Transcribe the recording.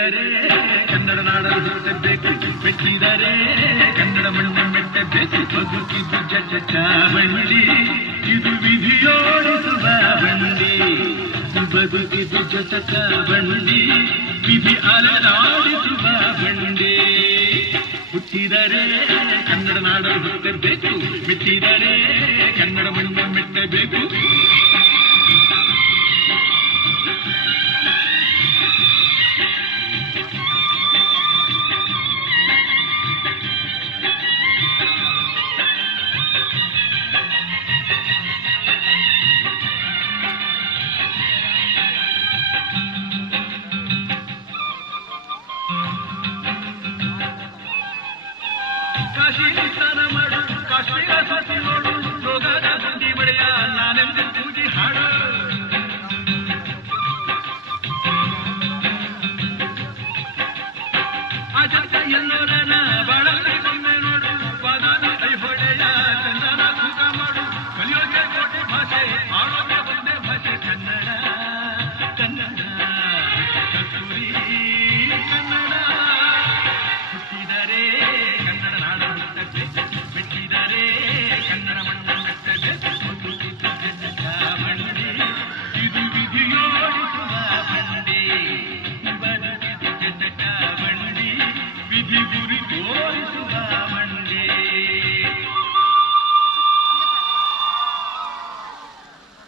ಹುಟ್ಟಿದರೆ ಕನ್ನಡ ನಾಡಲು ಹುಟ್ಟಬೇಕು, ಮೆಟ್ಟಿದರೆ ಕನ್ನಡ ಮಣ್ಣು ಮೆಟ್ಟಬೇಕು. ಬದುಕಿದು ಜಟ ಬಂಡಿ, ಇದು ವಿಧಿಯೋಡಿಸುವ ಬಂಡಿ. ಬದುಕಿದು ಜಟ ಬಂಡಿ, ವಿಧಿ ಅಲದಾಡಿಸುವ ಬಂಡಿ. ಹುಟ್ಟಿದರೆ ಕನ್ನಡ ನಾಡಲು ಹುಟ್ಟಬೇಕು, ಮೆಟ್ಟಿದರೆ ಕನ್ನಡ ಮಣ್ಣು ಮೆಟ್ಟಬೇಕು. ಕಾಶಿ ಸ್ನಾನ ಮಾಡು, ಕಾಶ್ಮೀರ ಸುತ್ತಿ ನೋಡು, ಯೋಗದ ಸುದ್ದಿ ಬಡೆಯ ನಾನೆಂದು ಪೂಜಿ ಹಾಡು. ಅಜಂತ ಎಲ್ಲರ